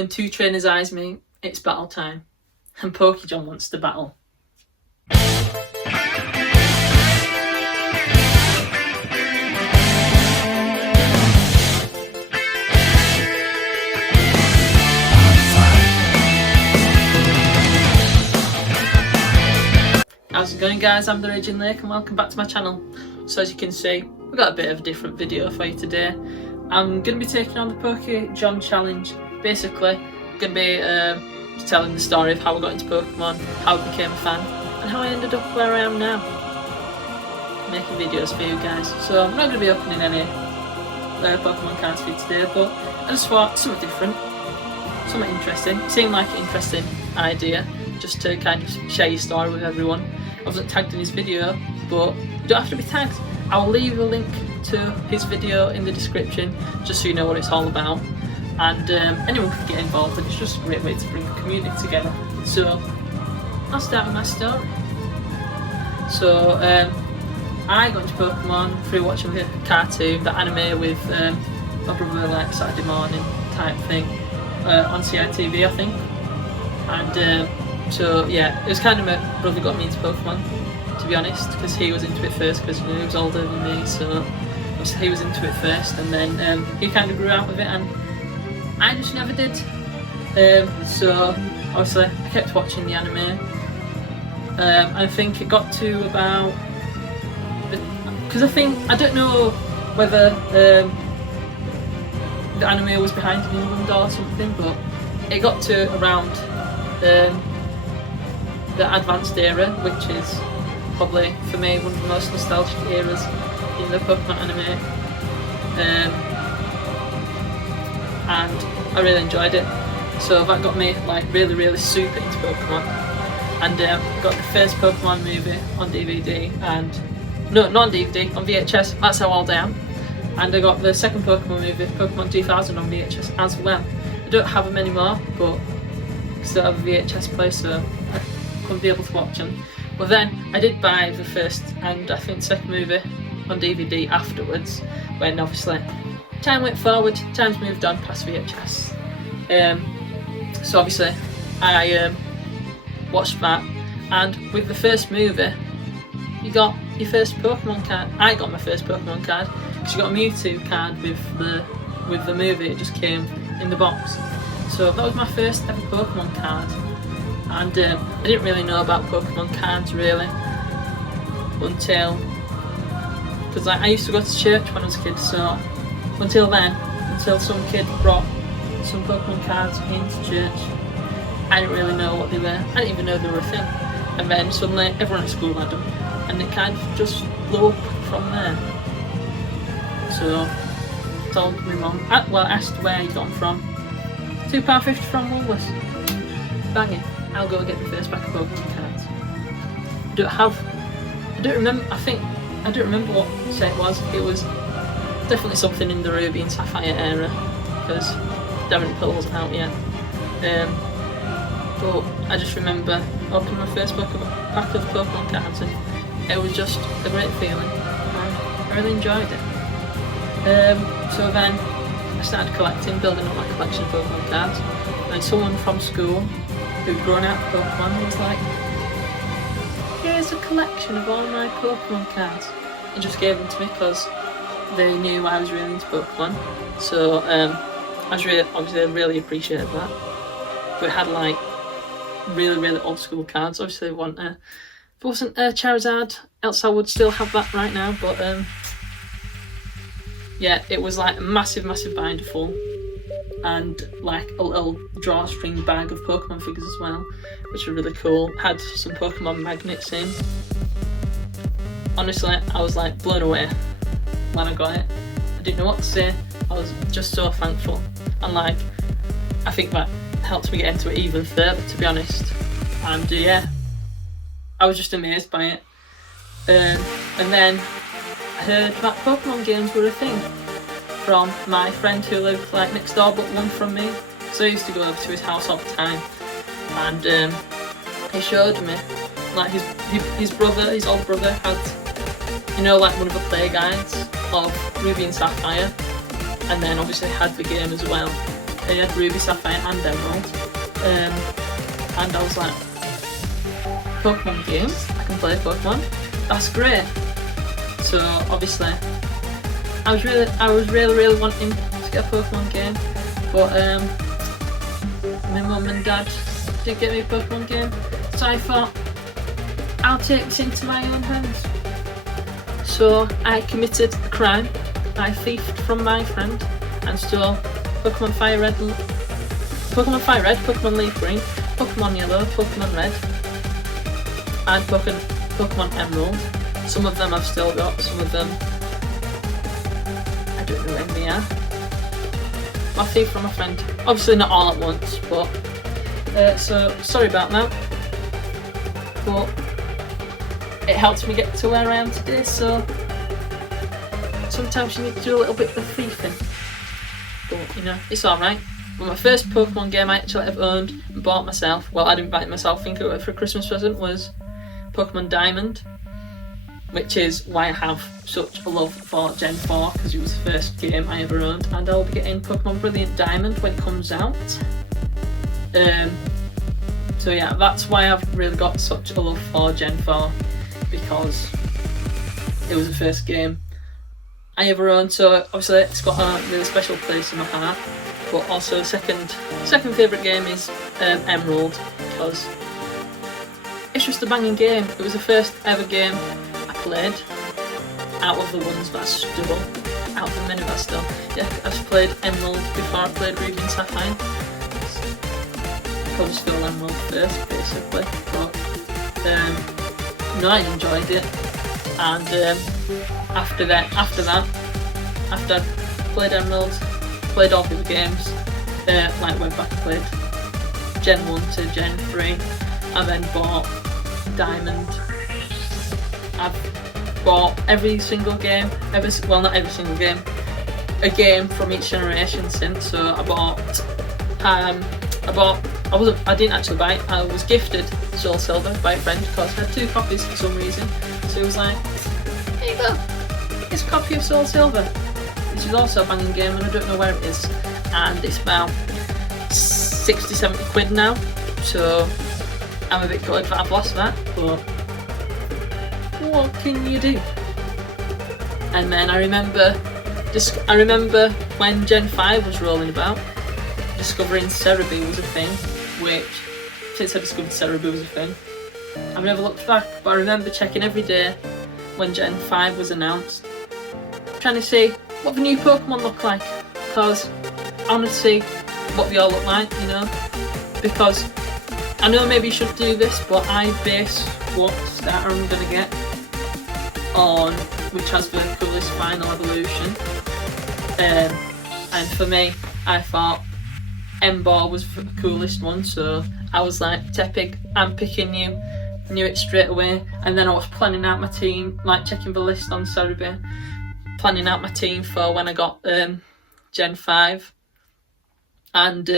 When two trainers' eyes meet, it's battle time, and POKEJOHN wants to battle. How's it going, guys? I'm the Raging Lake and welcome back to my channel. So as you can see, we've got a bit of a different video for you today. I'm going to be taking on the POKEJOHN challenge. Basically, I'm going to be telling the story of how I got into Pokemon, how I became a fan, and how I ended up where I am now. Making videos for you guys. So I'm not going to be opening any Pokemon cards for you today, but I just thought something different, something interesting. It seemed like an interesting idea, just to kind of share your story with everyone. I wasn't tagged in his video, but you don't have to be tagged. I'll leave a link to his video in the description, just so you know what it's all about. And anyone can get involved, and it's just a great way to bring the community together. So I'll start with my story. So I got into Pokemon through watching the cartoon, the anime with my brother, like Saturday morning type thing, on CITV, I think. And so yeah, it was kind of my brother got me into Pokemon, to be honest, because he was into it first, because he was older than me, so he was into it first, and then he kind of grew out of it, and I just never did. So obviously I kept watching the anime. I think it got to about, because I don't know whether the anime was behind in England or something, but it got to around the advanced era, which is probably for me one of the most nostalgic eras in the Pokemon anime, and I really enjoyed it. So that got me like really super into Pokemon, and got the first Pokemon movie on DVD, and no, not on DVD, on VHS. That's how old I am. And I got the second Pokemon movie, Pokemon 2000, on VHS as well. I don't have them anymore, but I still have a VHS player, so I couldn't be able to watch them. But then I did buy the first and I think the second movie on DVD afterwards, when obviously time went forward, time's moved on past VHS. So obviously I watched that, and with the first movie you got your first Pokemon card. I got my first Pokemon card because you got a Mewtwo card with the movie. It just came in the box. So that was my first ever Pokemon card, and I didn't really know about Pokemon cards really until, because I used to go to church when I was a kid, so until some kid brought some Pokemon cards into church, I didn't really know what they were. I didn't even know they were a thing, and then suddenly everyone at school had them, and it kind of just blew up from there. So I told my mum, I asked where he'd gone from. £2.50 from Woolworths. Banging. I'll go get the first pack of Pokemon cards. I don't remember what set it was. It was definitely something in the Ruby and Sapphire era, because Diamond and Pearl wasn't out yet. But I just remember opening my first pack of Pokemon cards, and it was just a great feeling. I really enjoyed it. So then I started collecting, building up my collection of Pokemon cards, and someone from school who'd grown out of Pokemon was like, here's a collection of all my Pokemon cards, and just gave them to me because they knew I was really into Pokemon. So I really appreciated that. But it had like really old school cards. Obviously if it wasn't a Charizard, else I would still have that right now, but yeah, it was like a massive binder full, and like a little drawstring bag of Pokemon figures as well, which were really cool. Had some Pokemon magnets in. Honestly, I was like blown away when I got it. I didn't know what to say. I was just so thankful, and like I think that helped me get into it even further, to be honest. And yeah, I was just amazed by it. And then I heard that Pokemon games were a thing from my friend who lived like next door but one from me. So I used to go over to his house all the time, and he showed me like his older brother had, you know, like one of the play guides of Ruby and Sapphire, and then obviously had the game as well. He had Ruby, Sapphire and Emerald. And I was like, Pokemon games? I can play Pokemon? That's great. So obviously, I was really wanting to get a Pokemon game, but my mum and dad didn't get me a Pokemon game, so I thought, I'll take this into my own hands. So I committed a crime. I thieved from my friend and stole Pokemon Fire Red, Pokemon Leaf Green, Pokemon Yellow, Pokemon Red, and Pokemon Emerald. Some of them I've still got, some of them I don't know when they are. I thieved from a friend. Obviously not all at once, but so sorry about that. But it helps me get to where I am today, so sometimes you need to do a little bit of thieving. But you know, it's alright. But my first Pokemon game I actually ever owned and bought myself, well I didn't buy it myself, I think it for a Christmas present, was Pokemon Diamond, which is why I have such a love for Gen 4, because it was the first game I ever owned, and I'll be getting Pokemon Brilliant Diamond when it comes out. So yeah, that's why I've really got such a love for Gen 4, because it was the first game I ever owned, so obviously it's got a really special place in my heart. But also second favourite game is Emerald, because it's just a banging game. It was the first ever game I played out of the ones that I stole, out of the many that I stole. Yeah, I've played Emerald before I played Ruby and Sapphire. Probably stole Emerald first, basically. But no, I enjoyed it. And after I played Emerald, played all the games, like went back and played Gen 1 to Gen 3. I then bought Diamond. I've bought every single game, well not every single game, a game from each generation since. So I didn't actually buy it, I was gifted Soul Silver by a friend because I had 2 copies for some reason. So he was like, here you go, it's a copy of Soul Silver, which is also a banging game and I don't know where it is. And it's about 60-70 quid now, so I'm a bit gutted that I've lost that, but what can you do? And then I remember when Gen 5 was rolling about, discovering Cerebi was a thing, which, since I discovered Cerebi was a thing, I've never looked back, but I remember checking every day when Gen 5 was announced, trying to see what the new Pokemon look like, because I want to see what they all look like, you know, because I know maybe you should do this, but I base what starter I'm going to get on which has the coolest final evolution, and for me, I thought Ember was the coolest one, so I was like, Tepig, I'm picking you. Knew it straight away, and then I was planning out my team, like checking the list on Cerebi, planning out my team for when I got Gen 5, and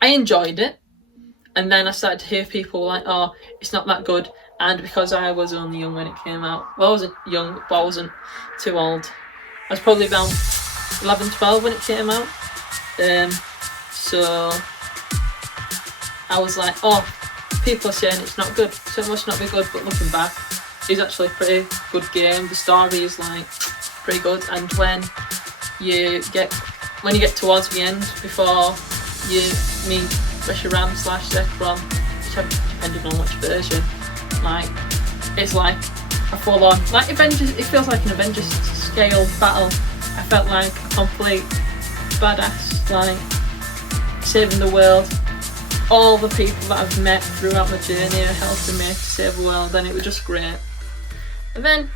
I enjoyed it. And then I started to hear people like, oh, it's not that good, and because I was only young when it came out, well I wasn't young, but I wasn't too old, I was probably about 11-12 when it came out, so I was like, oh, people are saying it's not good, so it must not be good, but looking back, it's actually a pretty good game. The story is like pretty good, and when you get towards the end, before you meet Reshiram / Zekrom, depending on which version, like it's like a full-on, like Avengers. It feels like an Avengers scale battle. I felt like a complete badass, like saving the world. All the people that I've met throughout my journey are helping me to save the world, and it was just great. And then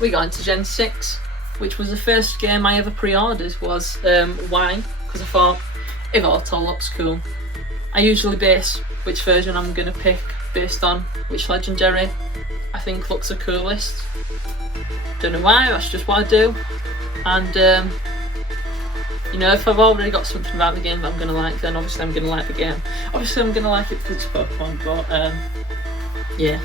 we got into Gen 6, which was the first game I ever pre-ordered, was Wine, because I thought, Evoltal looks cool. I usually base which version I'm going to pick based on which legendary I think looks the coolest. Don't know why, that's just what I do. And you know, if I've already got something about the game that I'm going to like, then obviously I'm going to like the game. Obviously I'm going to like it because it's Pokemon, but yeah.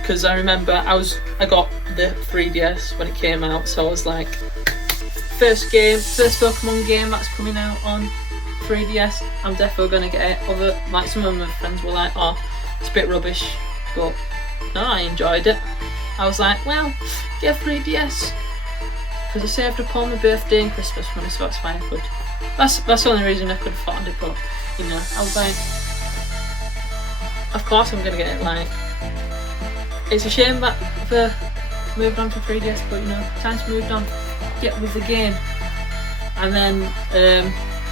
Because I remember I got the 3DS when it came out, so I was like, first Pokemon game that's coming out on 3DS. I'm definitely gonna get it. Like some of my friends were like, "Oh, it's a bit rubbish," but no, I enjoyed it. I was like, well, get a 3DS because I saved up all my birthday and Christmas money, so that's why I could. That's the only reason I could afford it. But you know, I was like, of course I'm gonna get it. Like, it's a shame that the moved on to 3DS, but you know, time's moved on. Get with the game. And then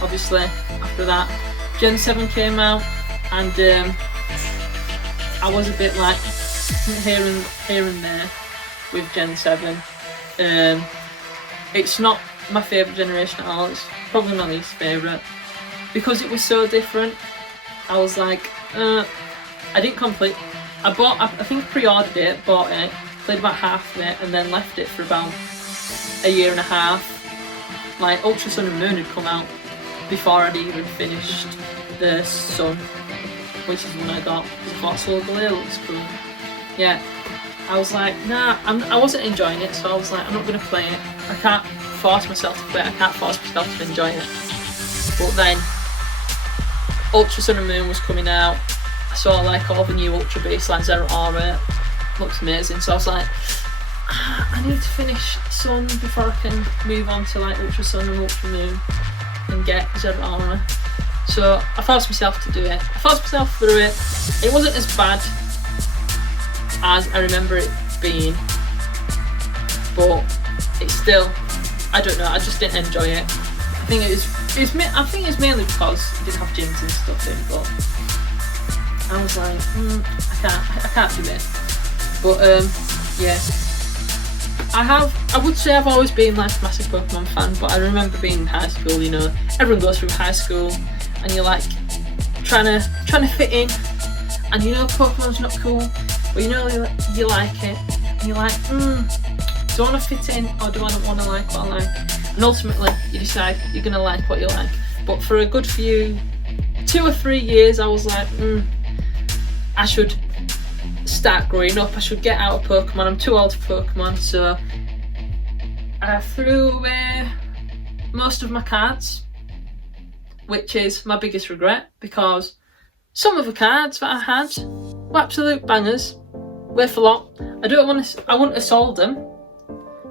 obviously after that, Gen 7 came out, and I was a bit like here and there with Gen 7. It's not my favourite generation at all. It's probably my least favourite because it was so different. I was like, I didn't complete. I think pre-ordered it, bought it, played about half of it, and then left it for about a year and a half. Like Ultra Sun and Moon had come out before I'd even finished the Sun, which is when I got, because I thought Soul Glare looks cool. Yeah, I was like, nah, I wasn't enjoying it, so I was like, I'm not going to play it. I can't force myself to play it, I can't force myself to enjoy it. But then Ultra Sun and Moon was coming out. I saw like all the new Ultra Beasts, like Zero Aura, looks amazing, so I was like, I need to finish Sun before I can move on to like Ultra Sun and Ultra Moon and get Zero Aura. So I forced myself to do it. I forced myself through it. It wasn't as bad as I remember it being, but it's still, I don't know, I just didn't enjoy it. I think it's mainly because it didn't have gyms and stuff in, but I was like, I can't do this. But yeah, I would say I've always been like a massive Pokemon fan, but I remember being in high school, you know, everyone goes through high school and you're like trying to fit in, and you know Pokemon's not cool, but you know you like it, and you're like, do I want to fit in or do I not want to like what I like? And ultimately you decide you're going to like what you like. But for a good few, 2 or 3 years, I was like, I should start growing up, I should get out of Pokemon, I'm too old for Pokemon. So I threw away most of my cards, which is my biggest regret, because some of the cards that I had were absolute bangers, worth a lot. I wouldn't have sold them.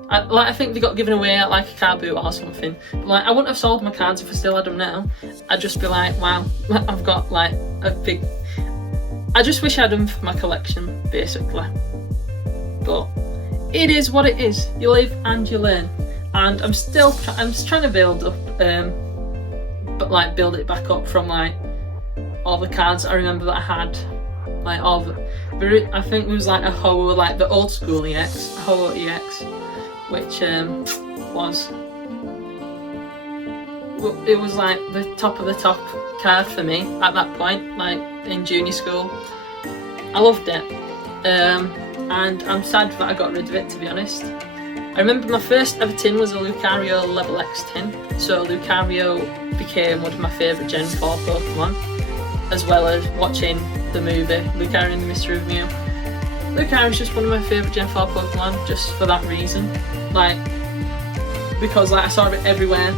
I think they got given away at like a car boot or something. But like, I wouldn't have sold my cards if I still had them now. I'd just be like, wow, I've got like a big. I just wish I had them for my collection, basically. But it is what it is. You live and you learn. And I'm just trying to build up, but like build it back up from like all the cards I remember that I had, like all the. I think it was like a Ho, like the old school EX, a Ho EX, which was like the top of the top card for me at that point, like in junior school. I loved it, and I'm sad that I got rid of it, to be honest. I remember my first ever tin was a Lucario level X tin, so Lucario became one of my favourite Gen 4 Pokemon, as well as watching the movie Lucario and the Mystery of Mew. Lucario is just one of my favourite Gen 4 Pokemon, just for that reason. Like, because like I saw it everywhere.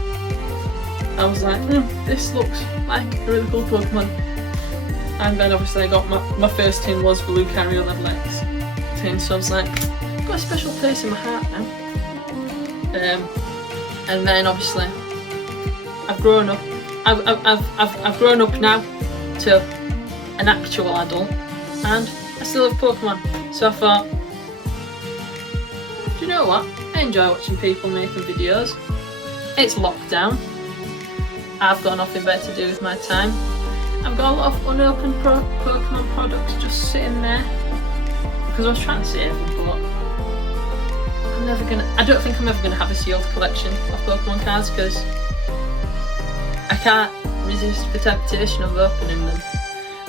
I was like, this looks like a really cool Pokemon. And then obviously I got my first tin was the Lucario level X tin, so I was like, I've got a special place in my heart now. And then obviously I've grown up. I've grown up now to an actual adult, and I still have Pokemon. So I thought, do you know what? I enjoy watching people making videos. It's lockdown. I've got nothing better to do with my time. I've got a lot of unopened Pokemon products just sitting there because I was trying to save them, but I don't think I'm ever gonna have a sealed collection of Pokemon cards because I can't resist the temptation of opening them.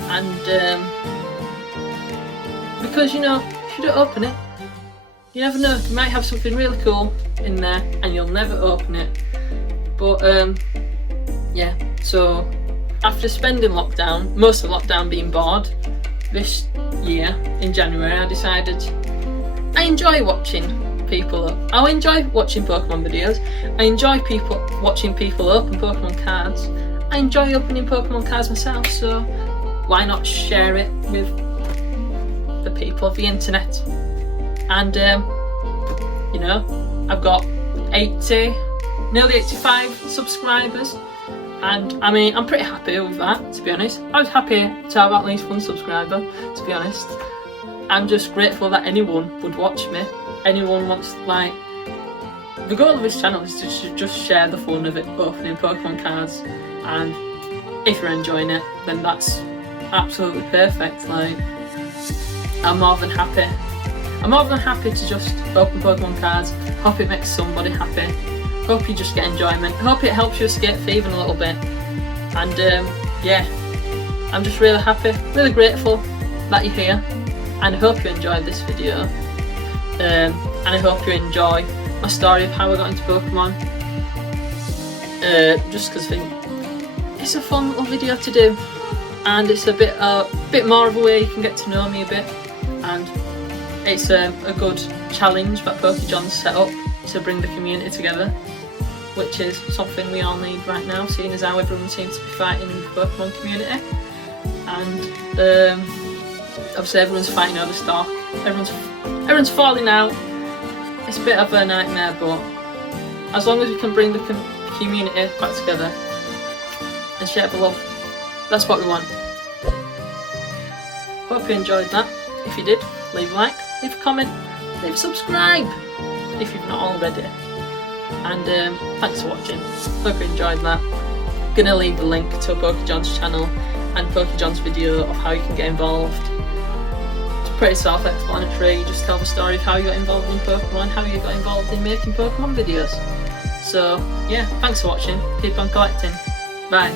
And because you know, if you don't open it, you never know, you might have something really cool in there and you'll never open it. But yeah, so after spending lockdown, most of lockdown being bored, this year in January I decided I enjoy watching people up. I enjoy watching Pokemon videos. I enjoy watching people open Pokemon cards. I enjoy opening Pokemon cards myself, so why not share it with the people of the internet? And you know, I've got 80, nearly 85 subscribers, and I mean, I'm pretty happy with that, to be honest. I was happy to have at least one subscriber, to be honest. I'm just grateful that anyone would watch me. Anyone wants, like, the goal of this channel is to just share the fun of it, opening Pokemon cards, and if you're enjoying it, then that's absolutely perfect. Like, I'm more than happy. I'm more than happy to just open Pokemon cards. Hope it makes somebody happy. Hope you just get enjoyment. Hope it helps you escape thieving a little bit. And yeah, I'm just really happy, really grateful that you're here. And I hope you enjoyed this video. And I hope you enjoy my story of how I got into Pokemon. Just because I think it's a fun little video to do, and it's a bit more of a way you can get to know me a bit, and it's a good challenge that POKEJOHN's set up to bring the community together, which is something we all need right now, seeing as how everyone seems to be fighting in the Pokemon community. And obviously everyone's fighting over stock, everyone's falling out. It's a bit of a nightmare, but as long as we can bring the community back together and share the love, that's what we want. Hope you enjoyed that. If you did, leave a like, leave a comment, leave a subscribe if you've not already. And thanks for watching. Hope you enjoyed that. I'm gonna leave the link to POKEJOHN's channel and POKEJOHN's video of how you can get involved. It's pretty self-explanatory. You just tell the story of how you got involved in Pokemon, how you got involved in making Pokemon videos. So yeah, thanks for watching. Keep on collecting. Bye.